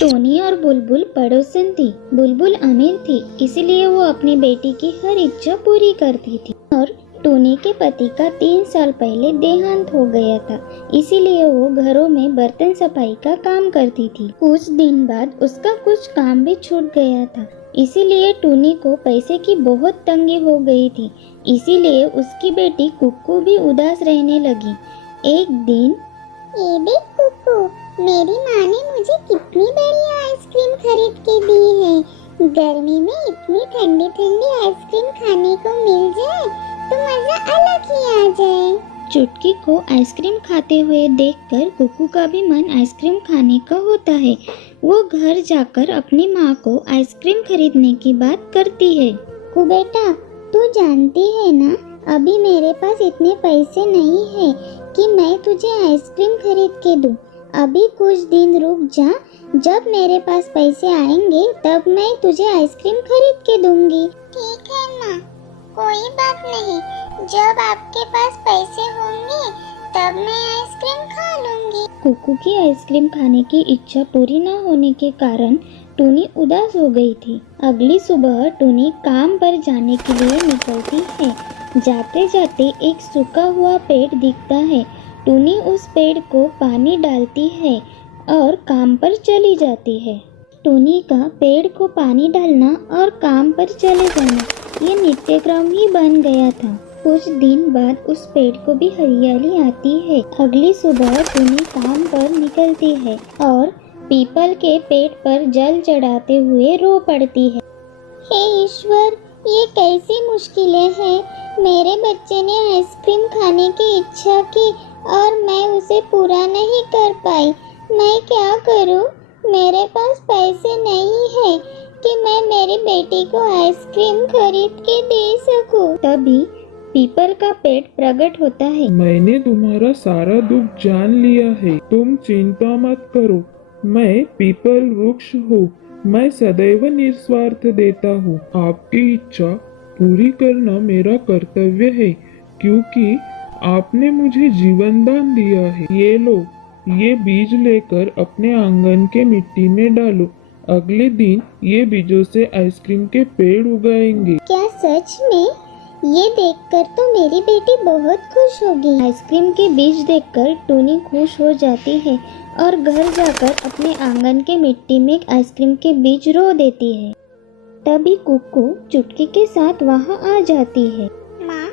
Tony और बुलबुल पड़ोसन थी। बुलबुल अमीर थी, इसलिए वो अपनी बेटी की हर इच्छा पूरी करती थी। और टोनी के पति का 3 साल पहले देहांत हो गया था, इसीलिए वो घरों में बर्तन सफाई का काम करती थी। कुछ दिन बाद उसका कुछ काम भी छूट गया था, इसीलिए टोनी को पैसे की बहुत तंगी हो गई थी। इसीलिए उसकी बेटी कुक्कू भी उदास रहने लगी। एक दिन, ये देख कुक्कू, मेरी माँ ने मुझे कितनी बड़ी आइसक्रीम खरीद के दी है। गर्मी में इतनी ठंडी ठंडी आइसक्रीम खाने को मिल जाए तो मजा अलग ही आ जाए। चुटकी को आइसक्रीम खाते हुए देखकर कुक्कू का भी मन आइसक्रीम खाने का होता है। वो घर जाकर अपनी माँ को आइसक्रीम खरीदने की बात करती है। कुक्कू बेटा, तू जानती है ना, अभी मेरे पास इतने पैसे नहीं है कि मैं तुझे आइसक्रीम खरीद के दूं। अभी कुछ दिन रुक जा, जब मेरे पास पैसे आएंगे तब मैं तुझे आइसक्रीम खरीद के दूंगी। ठीक है माँ, कोई बात नहीं, जब आपके पास पैसे होंगे तब मैं आइसक्रीम खा लूंगी। कुक्कू की आइसक्रीम खाने की इच्छा पूरी न होने के कारण टोनी उदास हो गई थी। अगली सुबह टोनी काम पर जाने के लिए निकलती है। जाते जाते एक सूखा हुआ पेड़ दिखता है। टोनी उस पेड़ को पानी डालती है और काम पर चली जाती है। टोनी का पेड़ को पानी डालना और काम पर चले जाना ये नित्यक्रम ही बन गया था। कुछ दिन बाद उस पेड़ को भी हरियाली आती है। अगली सुबह टोनी काम पर निकलती है और पीपल के पेड़ पर जल चढ़ाते हुए रो पड़ती है। हे ईश्वर, ये कैसी मुश्किलें हैं। मेरे बच्चे ने आइसक्रीम खाने की इच्छा की और मैं उसे पूरा नहीं कर पाई। मैं क्या करूं? मेरे पास पैसे नहीं है कि मैं मेरी बेटी को आइसक्रीम खरीद के दे सकूं। तभी पीपल का पेड़ प्रकट होता है। मैंने तुम्हारा सारा दुख जान लिया है, तुम चिंता मत करो। मैं पीपल वृक्ष हूँ, मैं सदैव निस्वार्थ देता हूँ। आपकी इच्छा पूरी करना मेरा कर्तव्य है, क्योंकि आपने मुझे जीवन दान दिया है। ये लो, ये बीज लेकर अपने आंगन के मिट्टी में डालो। अगले दिन ये बीजों से आइसक्रीम के पेड़ उगाएंगे। क्या सच में? ये देखकर तो मेरी बेटी बहुत खुश होगी। आइसक्रीम के बीज देखकर टोनी खुश हो जाती है और घर जाकर अपने आंगन के मिट्टी में आइसक्रीम के बीज रो देती है। तभी कुक्कू चुटकी के साथ वहाँ आ जाती है। माँ,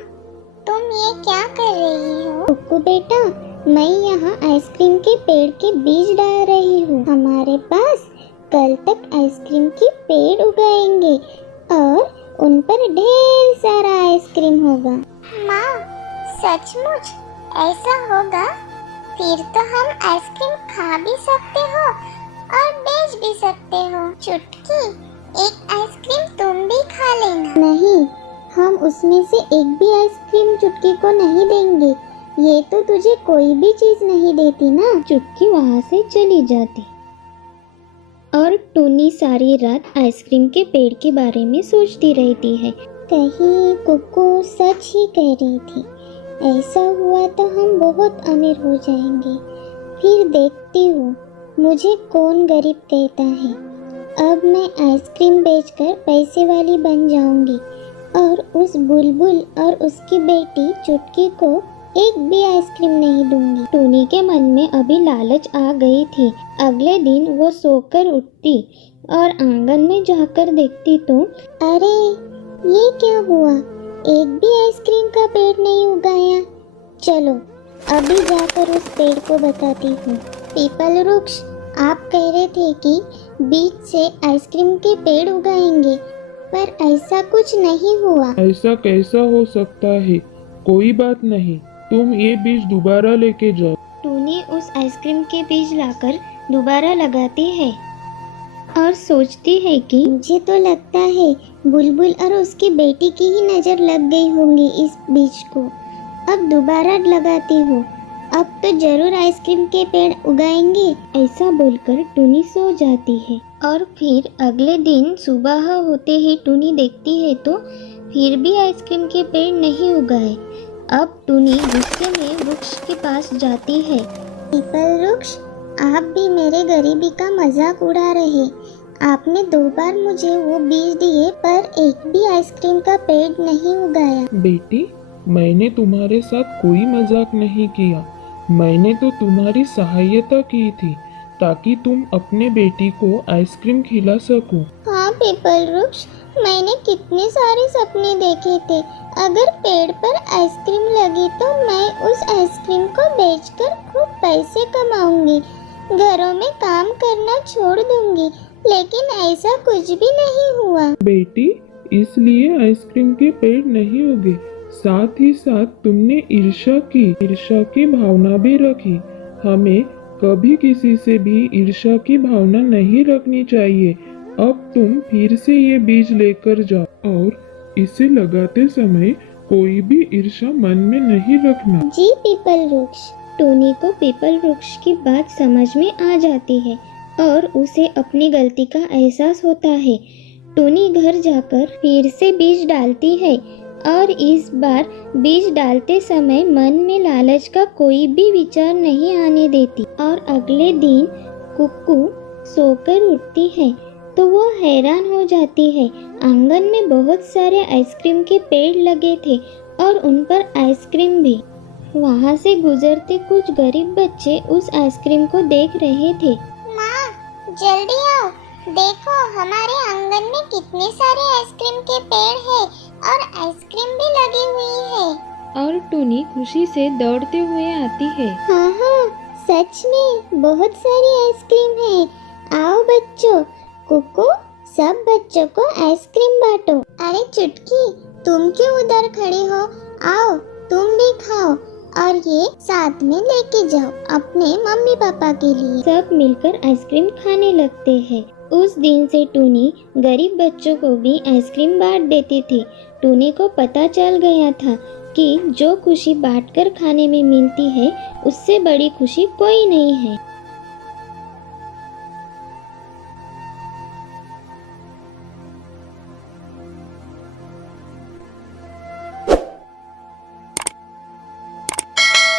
तुम ये क्या कर रही हो? कुक्कू बेटा, मैं यहाँ आइसक्रीम के पेड़ के बीज डाल रही हूँ। हमारे पास कल तक आइसक्रीम के पेड़ उगाएंगे और उन पर ढेर सारा आइसक्रीम होगा। माँ, सचमुच ऐसा होगा? फिर तो हम आइसक्रीम खा भी सकते हो और बेच भी सकते हो। चुटकी, एक आइसक्रीम तुम भी खा लेना। नहीं, हम उसमें से एक भी आइसक्रीम चुटकी को नहीं देंगे। ये तो तुझे कोई भी चीज नहीं देती ना। चुटकी वहाँ से चली जाती और टोनी सारी रात आइसक्रीम के पेड़ के बारे में सोचती रहती है। कहीं कुक्कू सच ही कह रही थी। ऐसा हुआ तो हम बहुत अमीर हो जाएंगे। फिर देखती हूँ मुझे कौन गरीब कहता है। अब मैं आइसक्रीम बेचकर पैसे वाली बन जाऊंगी और उस बुलबुल और उसकी बेटी चुटकी को एक भी आइसक्रीम नहीं दूंगी। टोनी के मन में अभी लालच आ गई थी। अगले दिन वो सोकर उठती और आंगन में जाकर देखती तो अरे, ये क्या हुआ? एक भी आइसक्रीम का पेड़ नहीं उगाया। चलो अभी जाकर उस पेड़ को बताती हूँ। पीपल वृक्ष, आप कह रहे थे कि बीज से आइसक्रीम के पेड़ उगाएंगे, पर ऐसा कुछ नहीं हुआ। ऐसा कैसा हो सकता है? कोई बात नहीं, तुम ये बीज दोबारा लेके जाओ। टोनी उस आइसक्रीम के बीज लाकर दोबारा लगाती है और सोचती है कि मुझे तो लगता है बुलबुल और उसकी बेटी की ही नज़र लग गई होंगी इस बीज को। अब दोबारा लगाती हूँ, अब तो जरूर आइसक्रीम के पेड़ उगाएंगे। ऐसा बोलकर टोनी सो जाती है। और फिर अगले दिन सुबह होते ही टोनी देखती है तो फिर भी आइसक्रीम के पेड़ नहीं उगाए। अब टोनी गुस्से में वृक्ष के पास जाती है। पीपल वृक्ष, आप भी मेरे गरीबी का मजाक उड़ा रहे। आपने 2 बार मुझे वो बीज दिए पर एक भी आइसक्रीम का पेड़ नहीं उगाया। बेटी, मैंने तुम्हारे साथ कोई मजाक नहीं किया। मैंने तो तुम्हारी सहायता की थी ताकि तुम अपने बेटी को आइसक्रीम खिला सको। हाँ पीपल वृक्ष, मैंने कितने सारे सपने देखे थे। अगर पेड़ पर आइसक्रीम लगी तो मैं उस आइसक्रीम को बेचकर खूब पैसे कमाऊंगी, घरों में काम करना छोड़ दूंगी, लेकिन ऐसा कुछ भी नहीं हुआ। बेटी, इसलिए आइसक्रीम के पेड़ नहीं उगे। साथ ही साथ तुमने ईर्ष्या की भावना भी रखी। हमें कभी किसी से भी ईर्ष्या की भावना नहीं रखनी चाहिए। अब तुम फिर से ये बीज लेकर जाओ और इसे लगाते समय कोई भी ईर्ष्या मन में नहीं रखना। जी पीपल वृक्ष। टोनी को पीपल वृक्ष की बात समझ में आ जाती है और उसे अपनी गलती का एहसास होता है। टोनी घर जाकर फिर से बीज डालती है और इस बार बीज डालते समय मन में लालच का कोई भी विचार नहीं आने देती। और अगले दिन कुक्कू सोकर उठती है तो वो हैरान हो जाती है। आंगन में बहुत सारे आइसक्रीम के पेड़ लगे थे और उन पर आइसक्रीम भी। वहाँ से गुजरते कुछ गरीब बच्चे उस आइसक्रीम को देख रहे थे। माँ, जल्दी आओ, देखो हमारे आंगन में कितने सारे आइसक्रीम के पेड़ हैं और आइसक्रीम भी लगी हुई है। और टोनी खुशी से दौड़ते हुए आती है। हाँ हाँ, सच में बहुत सारी आइसक्रीम है। आओ बच्चों, कुकू सब बच्चों को आइसक्रीम बांटो। अरे चुटकी, तुम क्यों उधर खड़ी हो? आओ तुम भी खाओ और ये साथ में लेके जाओ अपने मम्मी पापा के लिए। सब मिलकर आइसक्रीम खाने लगते हैं। उस दिन से टोनी गरीब बच्चों को भी आइसक्रीम बांट देती थी। टोनी को पता चल गया था कि जो खुशी बांटकर खाने में मिलती है उससे बड़ी खुशी कोई नहीं है।